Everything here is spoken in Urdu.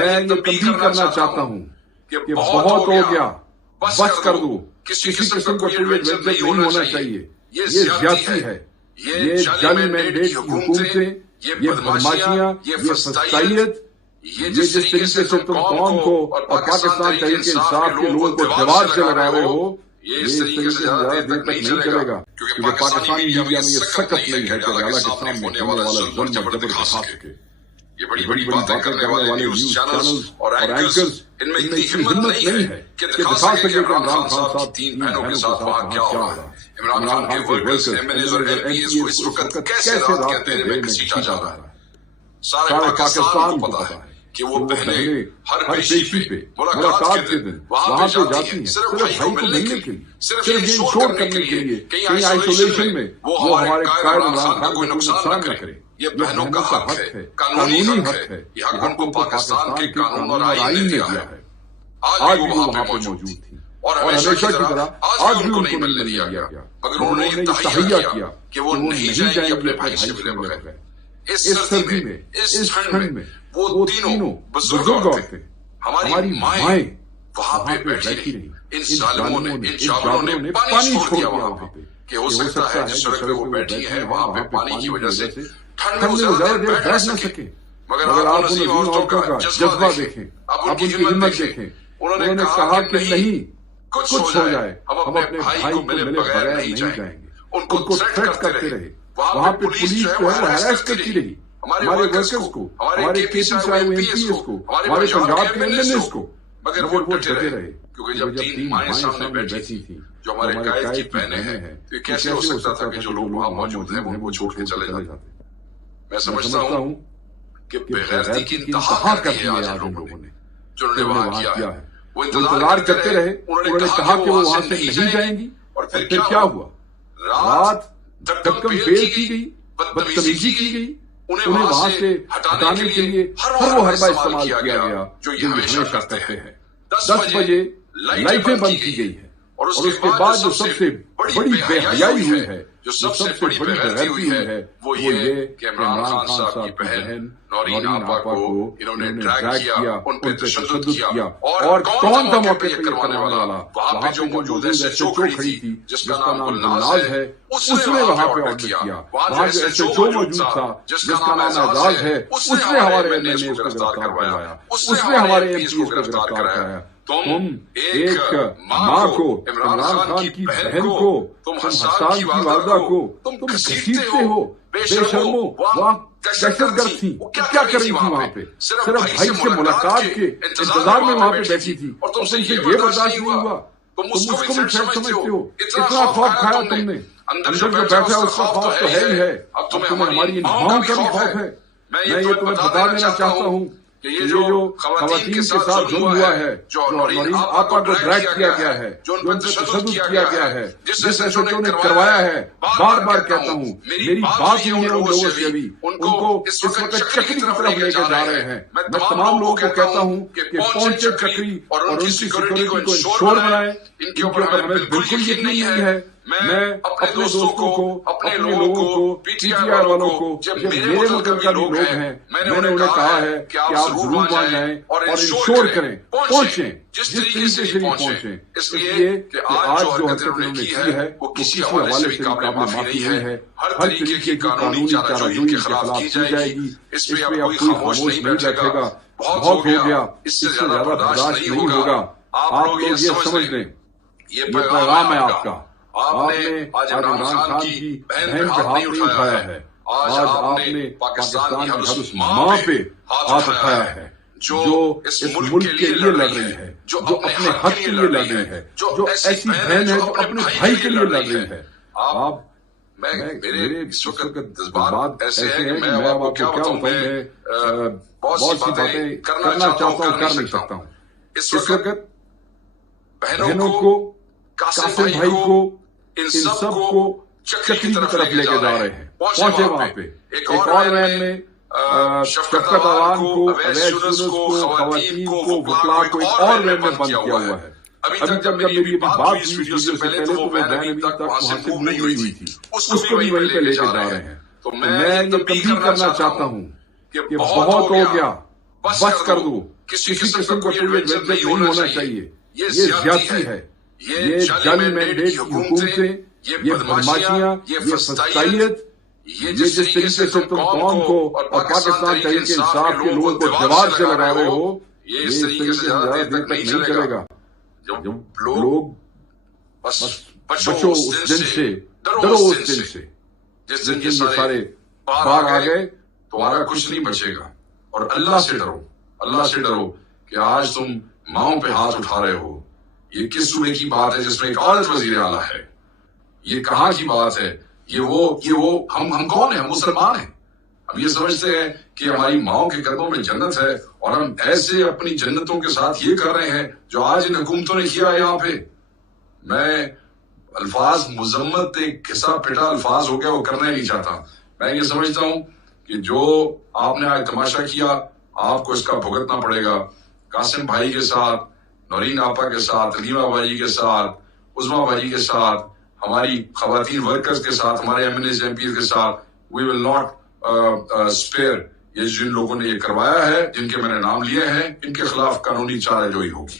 میں یہ تنبیہ کرنا چاہتا ہوں کہ بہت ہو گیا، بس کر دو، کسی قسم کا کوئی ایڈونچر نہیں ہونا چاہیے، یہ زیادتی ہے، یہ جعلی مینڈیٹ کی حکومتیں، یہ بدماشیاں، یہ فسطائیت، یہ جس طریقے سے تم قوم کو اور پاکستان تحریک انصاف کے لوگوں کو دیوار سے لگا رہے ہو، یہ اس طریقے سے زیادہ دیر تک نہیں چلے گا، کیونکہ پاکستانی میڈیا میں یہ سخت نہیں ہے کہ اعلیٰ کے سامنے ہونے والا ظلم اور جبر دکھا سکے۔ یہ بڑی بڑی باتیں کرنے والے نیوز چینلز اور اینکرز، ان میں اتنی ہمت نہیں ہے کہ دکھا سکے کہ عمران خان صاحب تین بہنوں کے ساتھ وہاں کیا ہو رہا ہے، عمران خان کے ورکرز، ایم این ایز اور ایم پی ایز کو اس وقت کیسے رات کے اندھیرے میں گھسیٹا جا رہا ہے۔ سارے پاکستان کو پتا ہے کہ وہ بہنیں ہر پیشی پہ، ملاقات کے دن وہاں پہ جاتی ہیں صرف بھائی کو ملنے کے لیے، صرف یہ شور کرنے کے لیے کہیں آئسولیشن میں وہ ہمارے قائد عمران خان کو نقصان نہ کرے۔ یہ بہنوں کا حق ہے، قانونی حق ہے، یہ حق ان کو پاکستان کے قانون اور آئین نے دیا ہے۔ آج بھی وہ وہاں پہ موجود تھی اور ہمیشہ کی طرح آج بھی ان کو نہیں دیا گیا، مگر انہوں نے یہ تہیہ کیا کہ وہ نہیں جائیں گے اپنے بھائی سے ملے بغیر۔ اس سردی میں، اس ٹھنڈ میں وہ تینوں بزرگ عورتیں، ہماری مائیں وہاں پہ بیٹھی رہی۔ ان ظالموں نے، ان جابروں نے پانی چھوڑ دیا وہاں پہ کہ ہو سکتا ہے جس سڑک پہ وہ بیٹھی ہیں وہاں پہ پانی کی وجہ سے ٹھنڈ میں وہ زیادہ دیر بیٹھ نہ سکے، مگر آپ ان عظیم عورتوں کا جذبہ دیکھیں، آپ ان کی ہمت دیکھیں۔ انہوں نے کہا کہ نہیں، کچھ ہو جائے ہم اپنے بھائی کو ملے بغیر نہیں جائیں گے۔ ان کو تھریٹ کرتے رہے، وہاں پہ پولیس جو ہے وہ ہراس کرتی رہی ہمارے ورکرز کو، ہمارے کے پی آئی ایم پی ایس کو، ہمارے پنجاب کے ایم این ایس کو، مگر وہ ڈٹے رہے، کیونکہ جب تین مائیں سامنے بیٹھی تھیں جو ہمارے قائد کی بہنیں ہیں، تو یہ کیسے ہو سکتا تھا کہ جو لوگ وہاں موجود ہیں وہ ان کو چھوڑ کے چلے جاتے۔ میں سمجھتا ہوں کہ بےغیرتی کی انتہا کر دی ہے آج ان لوگوں نے، جو انہوں نے وہاں کیا ہے۔ وہ انتظار کرتے رہے، انہوں نے کہا کہ وہ وہاں سے نہیں جائیں گی، اور پھر کیا ہوا؟ رات دھکم بیل کی گئی، بدتمیزی کی گئی، انہیں وہاں سے ہٹانے کے لیے ہر وہ حربہ استعمال کیا گیا جو یہ ہمیشہ کرتے ہیں۔ 10 بجے لائٹیں بند کی گئی ہیں، اور اس کے بعد جو سب سے بڑی بے حیائی ہوئی ہے، جو سب سے بڑی بےغیرتی ہوئی ہے، وہ یہ کہ عمران خان صاحب کی بہن نورین آپا کو انہوں نے ڈریگ کیا، ان پہ تشدد کیا۔ اور کون تھا موقع پہ کروانے والا؟ وہاں پہ جو موجود ایس ایچ او کھڑی تھی جس کا نام گلناز ہے، اس نے وہاں پہ آرڈر کیا۔ وہاں جو ایس ایچ او موجود تھا جس کا نام اعزاز ہے، اس نے ہمارے ایم این اے کو گرفتار کروایا، اس نے ہمارے ایم پی ایس کو گرفتار کرایا۔ تم ایک ماں کو، عمران خان کی بہن کو، تم حسان کی والدہ کو تم گھسیٹتے ہو، بے شرمو، وہاں دہشت گرد تھی، کیا کر رہی تھی وہاں پہ؟ صرف بھائی سے ملاقات کے انتظار میں وہاں پہ بیٹھی تھی، اور تم سے یہ برداشت نہیں ہوا، تم اس کو بھی تھریٹ سمجھتے ہو۔ اتنا خوف کھایا تم نے، اندر جو بیٹھا ہے اس کا خوف تو ہے ہی ہے، اب تمہیں ہماری ان ماؤں کا بھی خوف ہے۔ میں یہ تمہیں بتا دینا چاہتا ہوں کہ یہ جو خواتین کے ساتھ ظلم ہوا ہے، جو نورین آپا کو ڈریگ کیا گیا ہے، جو ان پہ تشدد کیا گیا ہے، جس ایس ایچ او نے کروایا ہے، بار بار کہتا ہوں میری بات نہیں ہے ان لوگوں سے ابھی، ان کو اس وقت چکری کی طرف لے کے جا رہے ہیں۔ میں تمام لوگوں کو کہتا ہوں کہ پہنچے چکری اور ان کی سیکورٹی کو انشور بنائیں، ان کے اوپر ہمیں بالکل یقین نہیں ہے۔ میں اپنے دوستوں کو، اپنے لوگوں کو، پی ٹی آئی والوں کو، جب میرے ملک کے لوگ ہیں، میں نے انہیں کہا ہے کہ آپ ضرور وہاں جائیں اور انشور کریں، پہنچیں، جس طریقے سے بھی پہنچیں، اس لیے کہ آج جو حرکت انہوں نے کی ہے وہ کسی حوالے سے بھی قابل معافی نہیں ہے۔ ہر طریقے کی قانونی چارہ جوئی ان کے خلاف کی جائے گی، اس پہ اب کوئی خاموش نہیں بیٹھے گا۔ بہت ہو گیا، اس سے زیادہ برداشت نہیں ہوگا۔ آپ لوگ یہ سمجھ لیں، یہ پیغام ہے آپ کا۔ آپ نے آج عمران خان کی بہن پہ ہاتھ نہیں اٹھایا ہے، آج آپ نے پاکستان کی ہر اس ماں پہ ہاتھ اٹھایا ہے جو اس ملک کے لیے لڑ رہی ہے، جو اپنے حق کے لیے لڑ رہی ہے، جو ایسی بہن ہے جو اپنے بھائی کے لیے لڑ رہی ہے۔ آپ، میرے اس وقت جذبات ایسے ہیں کہ میں آپ کو کیا بتاؤں، میں بہت سی باتیں کرنا چاہتا ہوں، کر نہیں سکتا ہوں۔ اس وقت بہنوں کو، قاسم بھائی کو، ان سب کو چکری کی طرف لے کے جا رہے ہیں۔ پہنچے وہاں پہ ایک اور وین میں شفقت عوان کو، اویس یونس کو، خواتین کو، وکلاء کو ایک اور وین میں بند کیا ہوا ہے۔ ابھی تک جب میری بات ہوئی اس ویڈیو سے پہلے تو وہ وین ابھی تک وہاں سے موو نہیں ہوئی تھی، اس کو بھی وہیں پہ لے کے جا رہے ہیں۔ تو میں یہ تنبیہ کرنا چاہتا ہوں کہ بہت ہو گیا، بس کر دو, کسی قسم کا کوئی ایڈونچر نہیں ہونا چاہیے, یہ زیادتی ہے, یہ جعلی مینڈیٹ کی حکومتیں, یہ بدماشیاں, یہ فسطائیت, یہ جس طریقے سے تم قوم کو اور پاکستان تحریک انصاف کے لوگوں کو دیوار سے لگا رہے ہو, یہ اس طریقے سے زیادہ دیر تک نہیں چلے گا. جب لوگ بس بچو اس دن سے, ڈرو اس دن سے جس دن یہ سارے باہر آ گئے, تمہارا کچھ نہیں بچے گا. اور اللہ سے ڈرو, اللہ سے ڈرو کہ آج تم ماؤں پہ ہاتھ اٹھا رہے ہو. یہ کس صوبے کی بات ہے جس میں ایک عورت وزیر اعلیٰ ہے؟ یہ کہاں کی بات ہے؟ یہ وہ ہم کون ہیں؟ ہم مسلمان ہیں. ہم یہ سمجھتے ہیں کہ ہماری ماؤں کے قدموں میں جنت ہے, اور ہم ایسے اپنی جنتوں کے ساتھ یہ کر رہے ہیں جو آج ان حکومتوں نے کیا ہے یہاں پہ. میں الفاظ مذمت ایک گھسا پٹا الفاظ ہو گیا, وہ کرنا ہی نہیں چاہتا. میں یہ سمجھتا ہوں کہ جو آپ نے آج تماشا کیا, آپ کو اس کا بھگتنا پڑے گا. قاسم بھائی کے ساتھ, نورین آپا کے ساتھ, علیمہ بھائی کے ساتھ, عظمیٰ بھائی کے ساتھ, ہماری خواتین ورکرز کے ساتھ, ہمارے M N As M Ps کے ساتھ, وی ول ناٹ اسپیئر. یہ جن لوگوں نے یہ کروایا ہے, جن کے میں نے نام لیے ہیں, ان کے خلاف قانونی چارہ جوئی ہوگی.